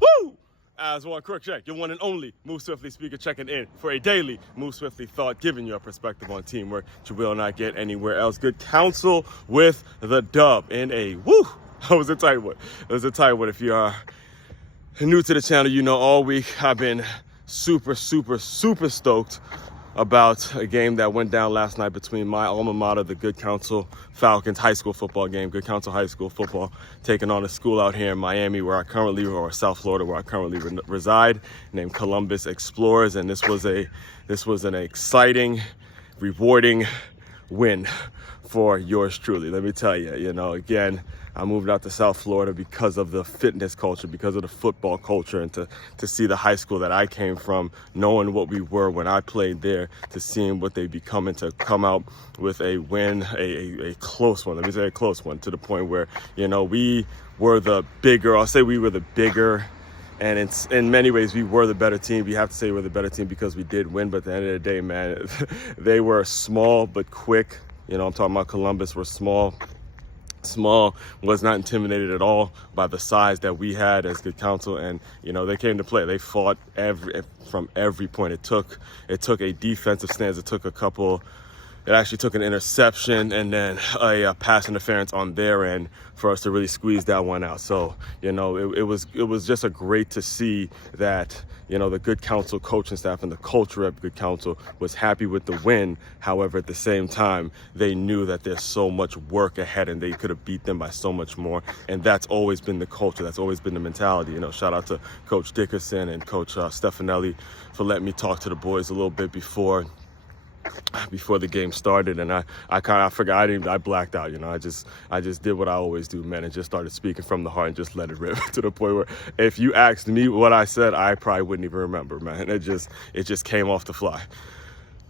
Woo! Aswand, Cruickshank, your one and only Move Swiftly speaker checking in for a daily Move Swiftly thought, giving you a perspective on teamwork that you will not get anywhere else. Good counsel with the dub in a woo. That was a tight one. It was a tight one. If you are new to the channel, you know all week I've been super stoked about a game that went down last night between my alma mater, the Good Counsel Falcons high school football game. Good Counsel High School football taking on a school out here in Miami where I currently, or South Florida where I currently reside, named Columbus Explorers. And this was an exciting, rewarding win for yours truly. Let me tell you, again, I moved out to South Florida because of the fitness culture, because of the football culture, and to see the high school that I came from, knowing what we were when I played there, to seeing what they become, and to come out with a win, a close one. Let me say a close one, to the point where, we were the bigger, I'll say we were the bigger, and in many ways we were the better team. We have to say we're the better team because we did win, but at the end of the day, man, they were small but quick. I'm talking about Columbus. We're small, was not intimidated at all by the size that we had as Good Counsel, and they came to play. They fought from every point. It took a defensive stance. It actually took an interception and then a pass interference on their end for us to really squeeze that one out. So, it was just a great to see that, the Good Counsel coaching staff and the culture of Good Counsel was happy with the win. However, at the same time, they knew that there's so much work ahead and they could have beat them by so much more. And that's always been the culture. That's always been the mentality. Shout out to Coach Dickerson and Coach Stefanelli for letting me talk to the boys a little bit before the game started, and I forgot. I blacked out. I just did what I always do, man, and just started speaking from the heart and just let it rip to the point where if you asked me what I said, I probably wouldn't even remember, man. It just came off the fly.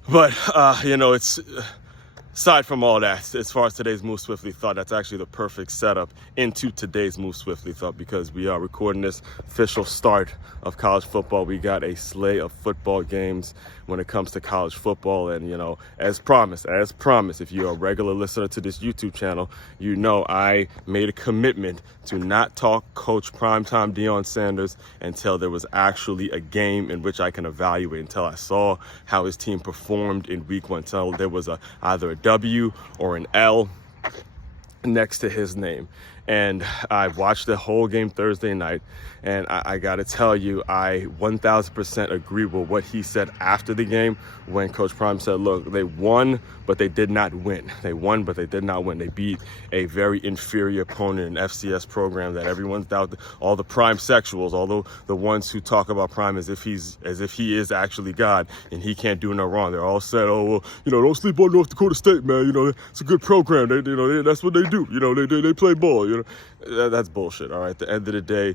But it's aside from all that, as far as today's Move Swiftly thought, that's actually the perfect setup into today's Move Swiftly thought, because we are recording this official start of college football. We got a slate of football games when it comes to college football, and as promised, if you're a regular listener to this YouTube channel, I made a commitment to not talk Coach Primetime Deion Sanders until there was actually a game in which I can evaluate, until I saw how his team performed in week one, until there was either a W or an L next to his name. And I watched the whole game Thursday night, and I got to tell you, I 1000% agree with what he said after the game when Coach Prime said, look, they won, but they did not win. They won, but they did not win. They beat a very inferior opponent, an FCS program that everyone's doubted. All the Prime sexuals, although the ones who talk about Prime as if he is actually God and he can't do no wrong, they're all said, oh, well, don't sleep on North Dakota State, man. It's a good program. That's what they do. They play ball. That's bullshit. All right. At the end of the day,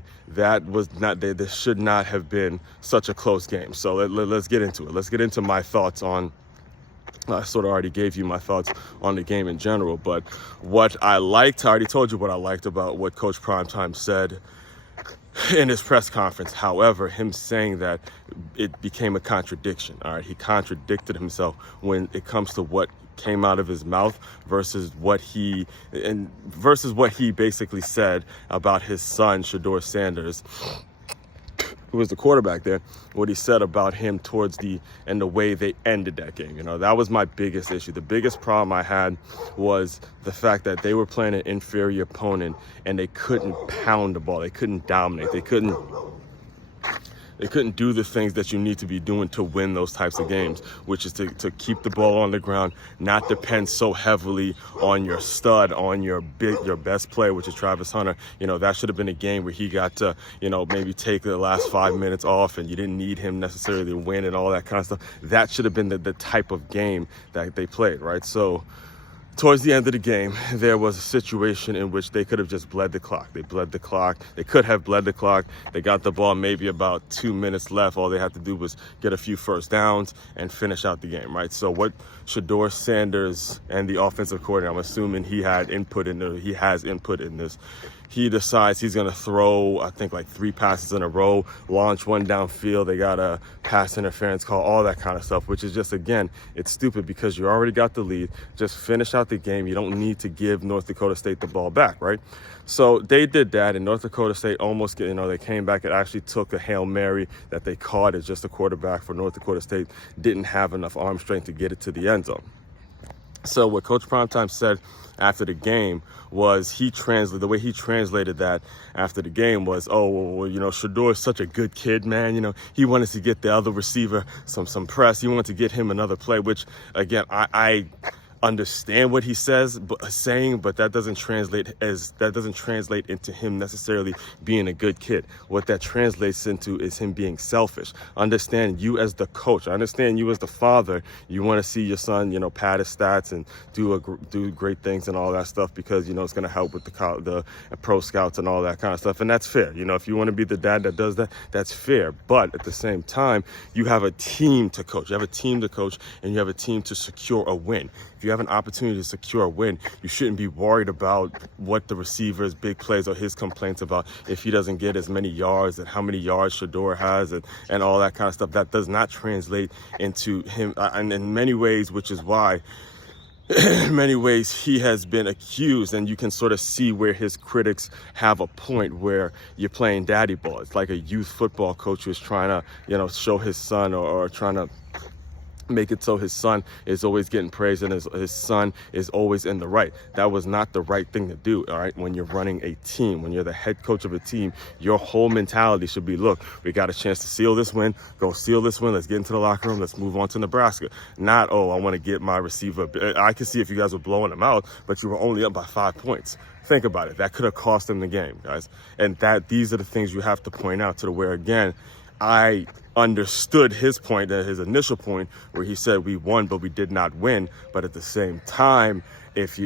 this should not have been such a close game. So let's get into it. Let's get into my thoughts on. I sort of already gave you my thoughts on the game in general, but what I liked, I already told you what I liked about what Coach Primetime said in his press conference. However, him saying that, it became a contradiction. All right. He contradicted himself when it comes to what came out of his mouth versus what he basically said about his son, Shedeur Sanders, who was the quarterback there, what he said about him towards the way they ended that game. That was my biggest issue. The biggest problem I had was the fact that they were playing an inferior opponent and they couldn't pound the ball. They couldn't dominate. They couldn't do the things that you need to be doing to win those types of games, which is to keep the ball on the ground, not depend so heavily on your stud, on your best player, which is Travis Hunter. That should have been a game where he got to, maybe take the last 5 minutes off and you didn't need him necessarily to win and all that kind of stuff. That should have been the type of game that they played, right? So towards the end of the game, there was a situation in which they could have just bled the clock. They bled the clock. They could have bled the clock. They got the ball maybe about 2 minutes left. All they had to do was get a few first downs and finish out the game, right? So what Shedeur Sanders and the offensive coordinator, I'm assuming he has input in this, he decides he's going to throw, I think, like 3 passes in a row, launch one downfield. They got a pass interference call, all that kind of stuff, which is just, again, it's stupid because you already got the lead. Just finish out the game. You don't need to give North Dakota State the ball back, right? So they did that, and North Dakota State almost, they came back. It actually took a Hail Mary that they caught. It's just the quarterback for North Dakota State didn't have enough arm strength to get it to the end zone. So what Coach Primetime said after the game was the way he translated that after the game was, Shedeur is such a good kid, man. He wanted to get the other receiver some press. He wanted to get him another play, which, again, I understand what he saying, but that doesn't translate into him necessarily being a good kid. What that translates into is him being selfish. Understand, you as the coach, I understand you as the father, you want to see your son, pad his stats and do great things and all that stuff because it's going to help with the pro scouts and all that kind of stuff, and that's fair. If you want to be the dad that does that, that's fair. But at the same time, you have a team to coach. You have a team to coach, and you have a team to secure a win. If you have an opportunity to secure a win, you shouldn't be worried about what the receiver's big plays or his complaints about if he doesn't get as many yards and how many yards Shedeur has and all that kind of stuff. That does not translate into him, and in many ways, which is why in many ways he has been accused, and you can sort of see where his critics have a point where you're playing daddy ball. It's like a youth football coach who's trying to, show his son or trying to make it so his son is always getting praised and his son is always in the right. That was not the right thing to do, all right? When you're running a team, when you're the head coach of a team, your whole mentality should be, look, we got a chance to seal this win. Go seal this win. Let's get into the locker room. Let's move on to Nebraska. Not, I want to get my receiver. I can see if you guys were blowing them out, but you were only up by 5 points. Think about it. That could have cost them the game, guys. And these are the things you have to point out to where, again, I understood his point, his initial point, where he said we won, but we did not win. But at the same time, if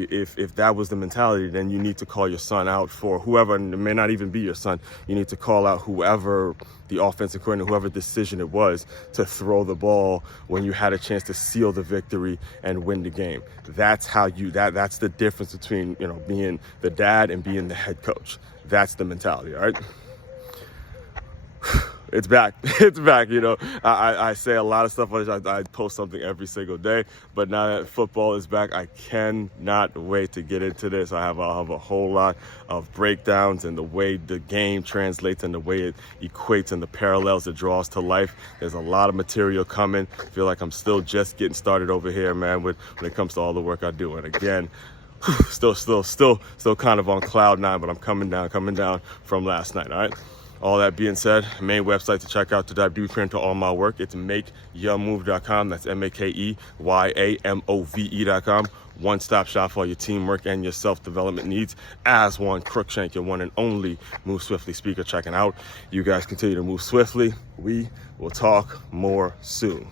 that was the mentality, then you need to call your son out for whoever, and it may not even be your son. You need to call out whoever the offensive coordinator, whoever decision it was to throw the ball when you had a chance to seal the victory and win the game. That's that's the difference between, being the dad and being the head coach. That's the mentality, all right? It's back. It's back. I say a lot of stuff on this. I post something every single day, but now that football is back, I cannot wait to get into this. I'll have a whole lot of breakdowns and the way the game translates and the way it equates and the parallels it draws to life. There's a lot of material coming. I feel like I'm still just getting started over here, man, when it comes to all the work I do. And again, still kind of on cloud 9, but I'm coming down from last night. All right. All that being said, main website to check out to dive deeper into all my work, it's makeyourmove.com. That's makeyeamove.com. One-stop shop for all your teamwork and your self-development needs. Aswand, Cruickshank, your one and only Move Swiftly speaker checking out. You guys continue to move swiftly. We will talk more soon.